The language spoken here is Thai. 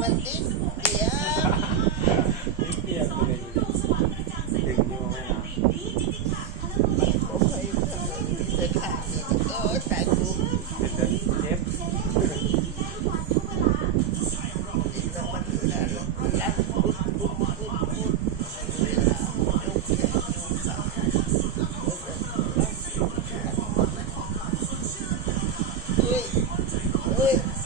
มันดิ้น Con.